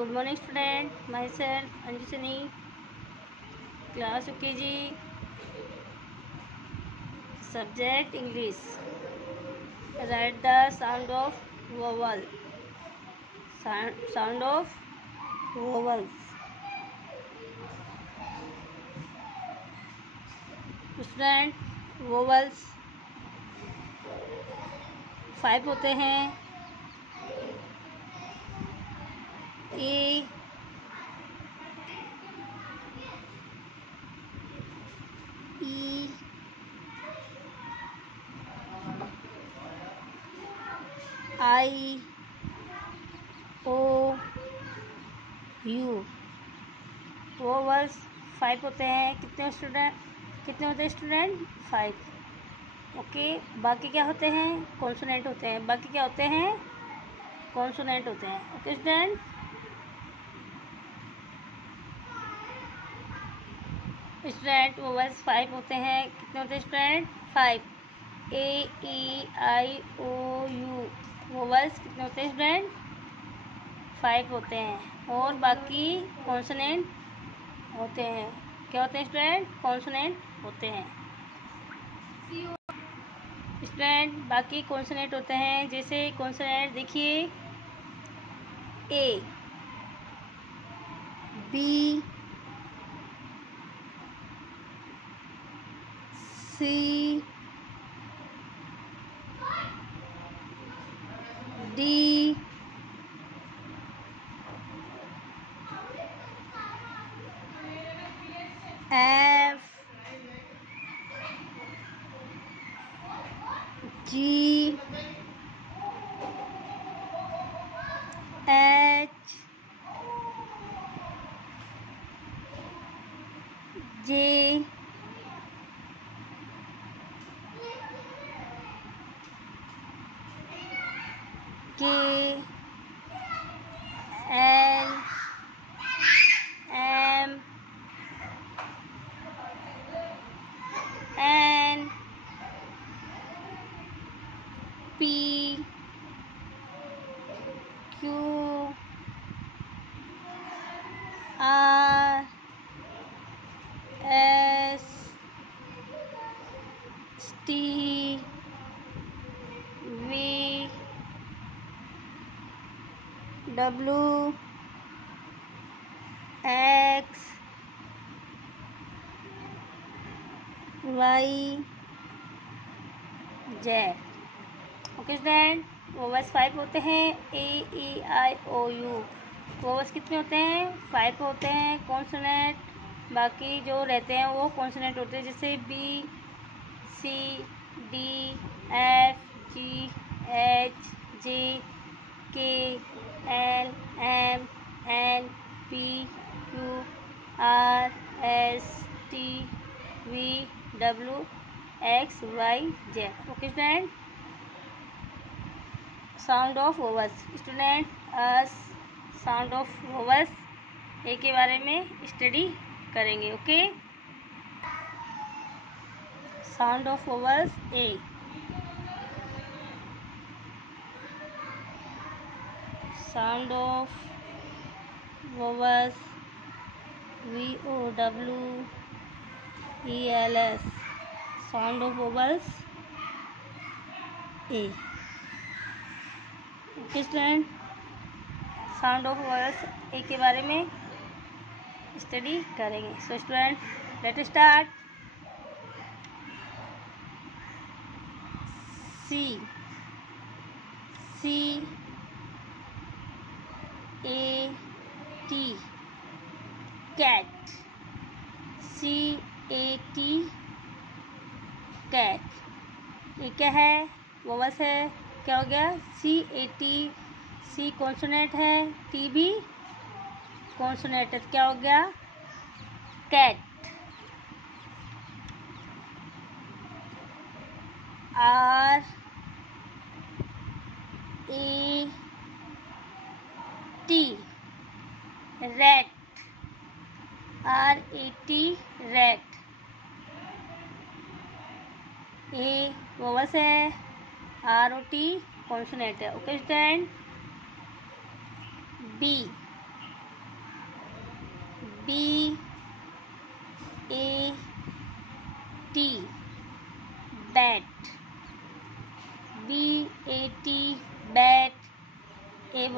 Good morning, student. Myself Anjusani, class UKG, subject English. Write the sound of vowel. Sound of vowels. Student, vowels 5 होते हैं. A, E, I, O, U. Vowels 5 होते हैं. कितने होते हैं student? 5. Okay. बाकी क्या होते हैं? कॉन्सोनेंट होते हैं. बाकी क्या होते हैं? कॉन्सोनेंट होते हैं. Okay student. वोवल्स 5 होते हैं. कितने होते हैं student? 5. A, E, I, O, U. Vowels कितने होते हैं स्टूडेंट? 5 होते हैं. और बाकी कॉन्सोनेंट होते हैं. क्या होते हैं स्टूडेंट? कॉन्सोनेंट होते हैं. स्टूडेंट बाकी कॉन्सोनेंट होते हैं. जैसे कॉन्सोनेंट देखिए, A, B, C, D, F, G, H, J, K, L, M, N, P, Q, R, S, T, V, W, X, Y, Z. Okay student. Vowels 5 होते हैं. A, E, I, O, U. Vowels कितने होते हैं? 5 होते हैं. Consonant बाकी जो रहते हैं वो कॉन्सोनेंट होते हैं. जैसे B, C, D, F, G, H, J, K, L, M, N, P, Q, R, S, T, V, W, X, Y, Z. Okay student. Sound of vowels. Student sound of vowels A के बारे में study करेंगे. Okay. Sound of vowels A. Sound of vowels VOWELS. Sound of vowels A. Okay student. Sound of vowels A के बारे में study करेंगे. So student let start. C, C, A, T, cat. C, A, T, cat. ये क्या है? Vowels है. क्या हो गया? C, A, T. C consonant है. T भी कॉन्सोनेंट है. क्या हो गया? Cat. R, A, T, rat. R, A, T, rat. A vowels है. R, O, T कॉन्सोनेंट है. Okay student. B,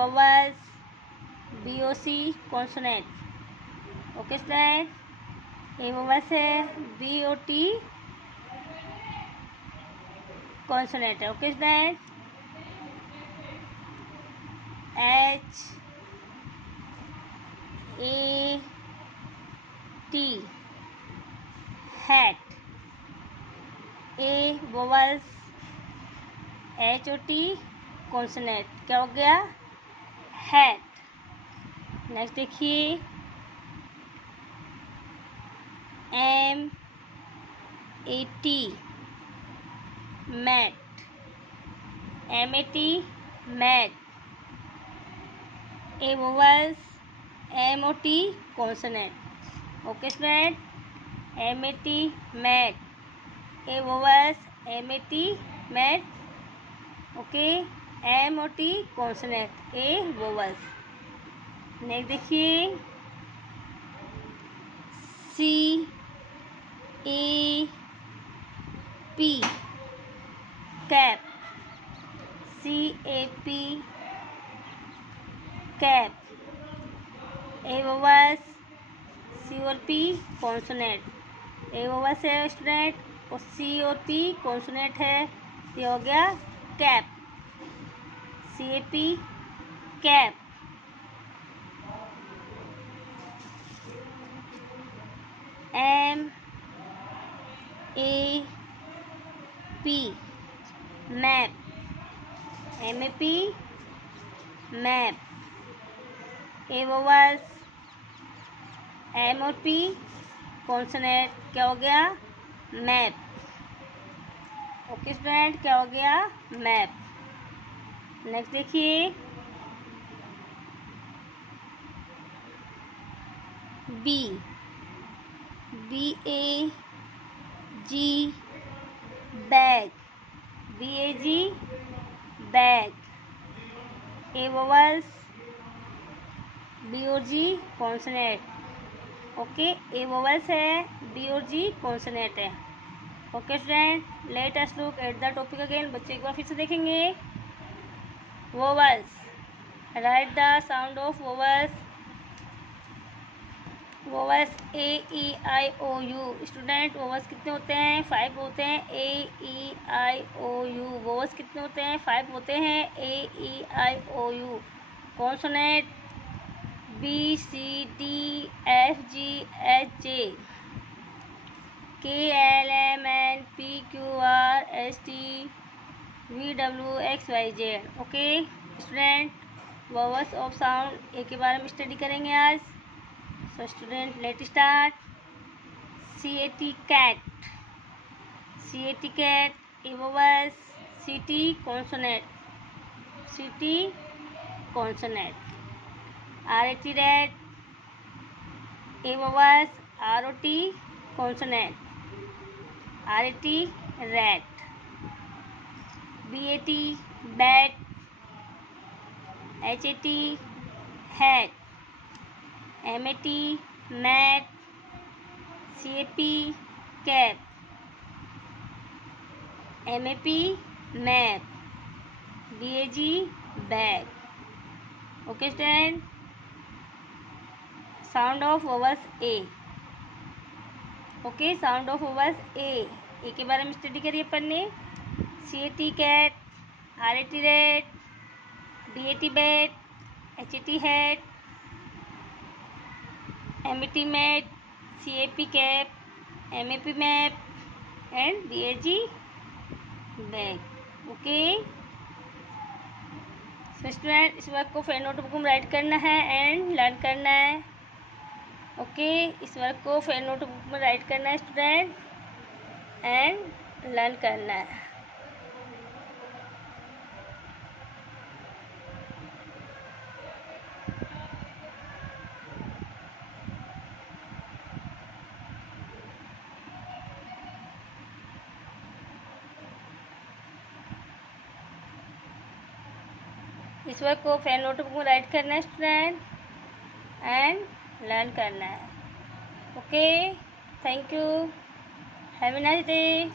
vowels, BOC consonant. Okay student, A vowels है, BOT consonant है. Okay student, H A T hat. A vowels, HOT consonant. क्या हो गया? hat. Next देखिए, MAT mat. MAT mat. A vowels, MOT consonant. Okay student, MAT mat. A vowels, MAT mat. Okay, MOT consonant. A vowels. Next देखिए, CAP cap. CAP cap. A vowels, C और P consonant. A vowels है student और C और P consonant है, ये हो गया cap. CAP cap. MAP map. MAP map. A vowels, M और P consonant. क्या हो गया? मैप. ओके स्टूडेंट, क्या हो गया? मैप. नेक्स्ट देखिए, B BAG bag. BAG bag. A vowels, B और G consonant. ओके, ए वोवल्स है, बी और जी कॉन्सोनेंट है. Okay student, let us look at the topic again. बच्चे एक बार फिर से देखेंगे. Vowels, right the sound of vowels. Vowels A-E-I-O-U. Student, vowels कितने होते हैं? 5 होते हैं. A-E-I-O-U. वोवल्स कितने होते हैं? 5 होते हैं. A-E-I-O-U. Consonant B-C-D-F-G-H-J K-L-M-N-P-Q-R-S-T-V-W-X-Y-Z. Okay student, vowels of sound A के बारे में स्टडी करेंगे आज. So student, let start. C-A-T cat. C-A-T cat. A vowels, C-T consonant. C-T consonant. R-A-T rat. A vowels, R-O-T consonant. R-A-T rat. B-A-T bat. H-A-T hat. M-A-T mat. C-A-P cap. M-A-P map. B-A-G bag. Okay student, sound of vowels A. Okay, sound of vowels A. A के बारे में study करिए पढ़ने. C-A-T cat. R-A-T rat. B-A-T bat. H-A-T hat. M-A-T mat. C-A-P cap. M-A-P map and B-A-G bag. Okay student, इस work को फिर notebook में right करना है एंड लर्न करना है. ओके, इस वर्क को फिर नोटबुक में राइट करना है स्टूडेंट एंड लर्न करना है. इस वर्क को फिर नोटबुक में राइट करना है स्टूडेंट एंड लर्न करना है. Okay, thank you. Have a nice day.